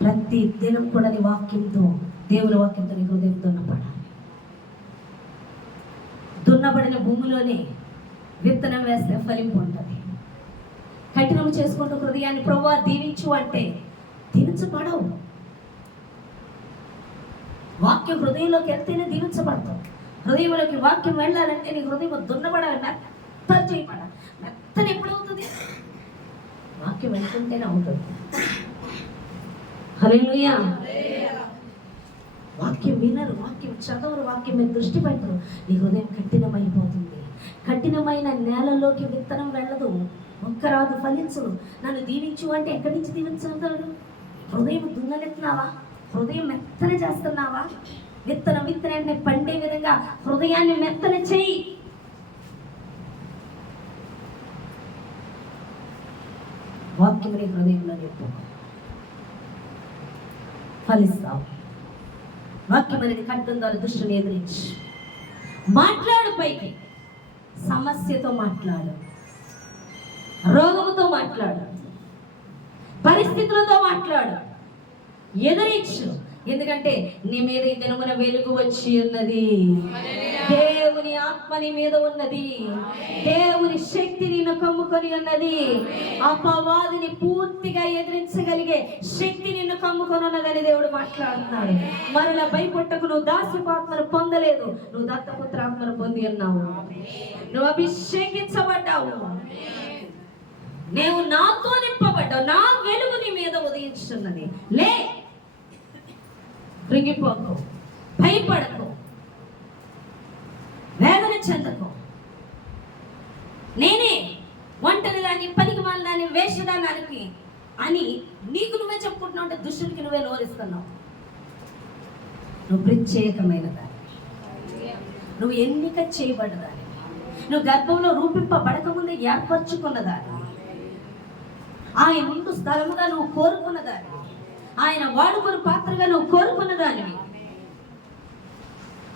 ప్రతి దినం కూడా నీ వాక్యంతో, దేవుని వాక్యంతో నీ హృదయం దున్నపడాలి. దున్నబడిన భూమిలోనే విత్తనం వేస్తే ఫలింపు ఉంటుంది. కఠినం చేసుకుంటూ హృదయాన్ని ప్రభువా దీవించు అంటే దీవించబడవు. వాక్యం హృదయంలోకి వెళ్తేనే దీవించబడతావు. హృదయంలోకి వాక్యం వెళ్ళాలంటే నీ హృదయం దున్నబడాలి, మెత్త చేయబడాలి. మెత్తని ఎప్పుడు అవుతుంది? వాక్యం వెళ్తుంటేనే అవుతుంది. హల్లెలూయా. వాక్యం వినరు, వాక్యం చదవరు, వాక్యం మీద దృష్టి పెట్టరు, నీ హృదయం కఠినమైపోతుంది. కఠినమైన నేలలోకి విత్తనం వెళ్ళదు, మొక్కరాదు, ఫలించదు. నన్ను దీవించు అంటే ఎక్కడి నుంచి దీవించగలడు? హృదయం దున్నలెత్తున్నావా? హృదయం మెత్తన చేస్తున్నావా? విత్తనాన్ని పండే విధంగా హృదయాన్ని మెత్తన చెయ్యి. వాక్యమని హృదయంలో నింపు, ఫలిస్తావు. వాక్యం అనేది కట్టడం ద్వారా దుష్టుని ఎదిరించి మాట్లాడు. పైకి సమస్యతో మాట్లాడు, రోగముతో మాట్లాడు, పరిస్థితులతో మాట్లాడు, ఎదిరించు. ఎందుకంటే నీ మీద ఈ దినమున వెలుగు వచ్చి ఉన్నది. దేవుని ఆత్మ నీ మీద ఉన్నది. దేవుని శక్తి నిన్ను కమ్ముకొని ఉన్నది. అపవాదిని పూర్తిగా ఎదిరించగలిగే శక్తి నిన్ను కమ్ముకొని ఉన్నదని దేవుడు మాట్లాడుతున్నాడు. మరలా భయపట్టకు. నువ్వు దాస్యపాత్మను పొందలేదు, నువ్వు దత్తపుత్రాత్మను పొంది ఉన్నావు. నువ్వు అభిషేకించబడ్డావు. నీవు నాతో నింపబడ్డావు. నా వెలుగు నీ మీద ఉదయించున్నది. లే, కృంగిపోకు, భయపడకు, వేదన చెందకు. నేనే ఒంటరి దాన్ని, పనికి మాలని, వేషధానానికి అని నీకు నువ్వే చెప్పుకుంటున్నావు. అంటే దుష్టునికి నువ్వే నోరిస్తున్నావు. నువ్వు ప్రత్యేకమైన దాన్ని, నువ్వు ఎన్నిక చేయబడ్డదాన్ని, నువ్వు గర్భంలో రూపింపబడకముందే ఏర్పరచుకున్నదాన్ని, ఆయన ముందు స్థలముగా నువ్వు కోరుకున్నదాన్ని, ఆయన వాడుకొని పాత్రగా నువ్వు కోరుకున్నదానివి.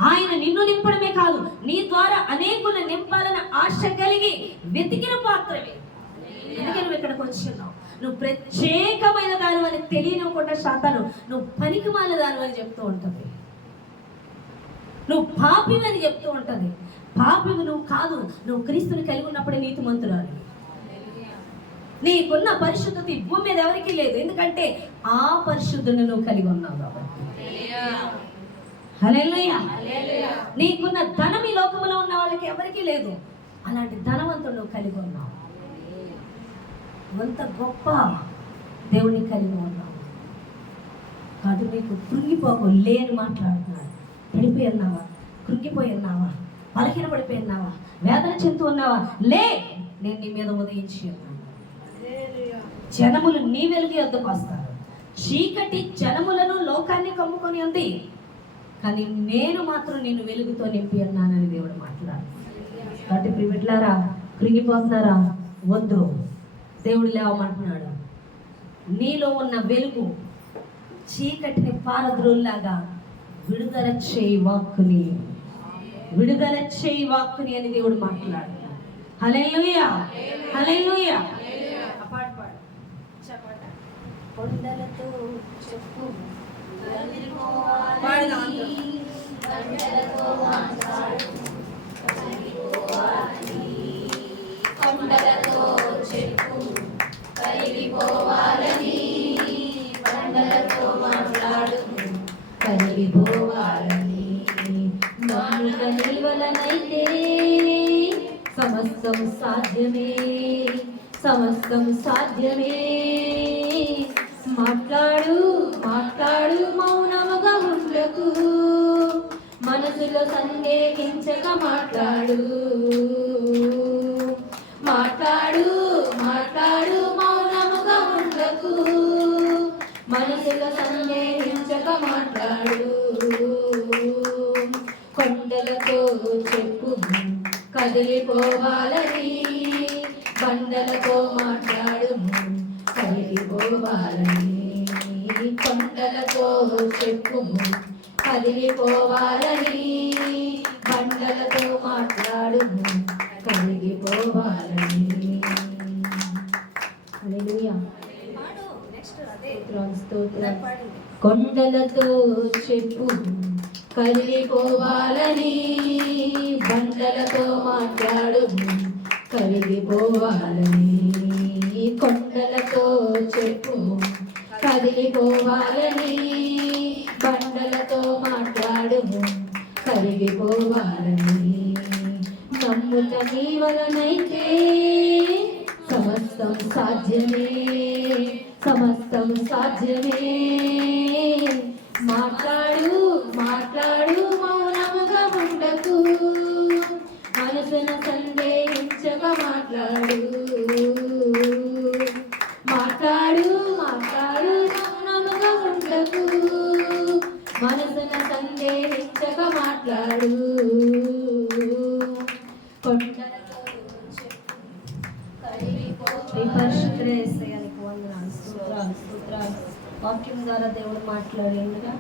ఆయన నిన్ను నింపడమే కాదు, నీ ద్వారా అనేకులను నింపాలని ఆశ కలిగి వెతికిన పాత్రవే. అందుకే నువ్వు ఇక్కడికి వచ్చిన్నావు. నువ్వు ప్రత్యేకమైన దాని అని తెలియనివ్వకుండా శాతాను నువ్వు పనికిమాల దాని అని చెప్తూ ఉంటుంది. నువ్వు పాపివి అని చెప్తూ ఉంటుంది. పాపివి నువ్వు కాదు, నువ్వు క్రీస్తుని కలిగి ఉన్నప్పుడే నీతిమంతురాలు. నీకున్న పరిశుద్ధత ఈ భూమి మీద ఎవరికి లేదు. ఎందుకంటే ఆ పరిశుద్ధుని నువ్వు కలిగి ఉన్నావు కాబట్టి. హల్లెలూయా. నీకున్న ధనం ఈ లోకంలో ఉన్న వాళ్ళకి ఎవరికి లేదు. అలాంటి ధనవంతుడు నువ్వు కలిగి ఉన్నావు. అంత గొప్ప దేవుని కలిగి ఉన్నావు. కాదు నీకు కృంగిపోకు. లేని మాట్లాడుతున్నాడు. పడిపోయి ఉన్నావా, కృంగిపోయి ఉన్నావా, బలహీన పడిపోయి ఉన్నావా, వేదన చెందుతూ ఉన్నావా? లే, నేను నీ మీద ఉదయించి ఉన్నాను. జనములు నీ వెలుగు వద్దకు వస్తారు. చీకటి జనములను లోకాన్ని కమ్ముకొని ఉంది, కానీ నేను మాత్రం నిన్ను వెలుగుతో నింపి ఉన్నానని దేవుడు మాట్లాడు. కాబట్టి ప్రిమిట్లారా, కృంగిపోతున్నారా? వద్దు. దేవుడు లేవమంటున్నాడు. నీలో ఉన్న వెలుగు చీకటిని పారద్రోల్లాగా విడుదల చేయి వాక్కుని, విడుదల చేయి వాక్కుని అని దేవుడు మాట్లాడుతున్నాడు. హల్లెలూయా, హల్లెలూయా. కొండలతో చెప్పు, కొండలతో చెప్పు కరిగిపోవాలని, కొండలతో మాట్లాడు కరిగిపోవాలని. నాలుక నిలవలనైతే సమస్తం సాధ్యమే, సమస్తం సాధ్యమే. మాట్లాడు, మాట్లాడు, మౌనముగా ఉండకు, మనసులో సందేహించక మాట్లాడు. మాట్లాడు, మాట్లాడు, మౌనముగా ఉండకు, మనసులో సందేహించక మాట్లాడు. కొండలతో చెప్పు కదిలిపోవాలని, బండలతో మాట్లాడు కదిలిపోవాలని. కొండలతో చెప్పు కదిలిపోవాలని, బండలతో మాట్లాడు కదిలిపోవాలని. హల్లెలూయా. స్తోత్రం. కొండలతో చెప్పు కదిలిపోవాలని, బండలతో మాట్లాడు కదిలిపోవాలని. కొండలతో చెప్పు కదిలిపోవాలని, బండలతో మాట్లాడు కరిగిపోవాలని. నమ్ముట నీ వలనైతే సమస్తం సాధ్యమే, సమస్తం సాధ్యమే. మాట్లాడు, మాట్లాడు, మౌనముగా ఉండకు, మనసును సందేహించక మాట్లాడు. మాట్లాడు, మాట్లాడు, మౌనముగా ఉండకు, మనసును సందేహించక మాట్లాడు. కొండలతో చెప్పు పరిశుద్ధుడే యేసయ్యానికి వందనాలు, స్తోత్రాలు, స్తోత్రాలు. వాక్యం ద్వారా దేవుడు మాట్లాడేందుగా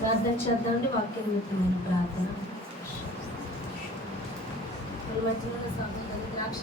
ప్రార్థన చేద్దామండి. వాక్యం చెప్తున్నాను ప్రార్థన. మన మధ్యలో సభ ద్రాక్ష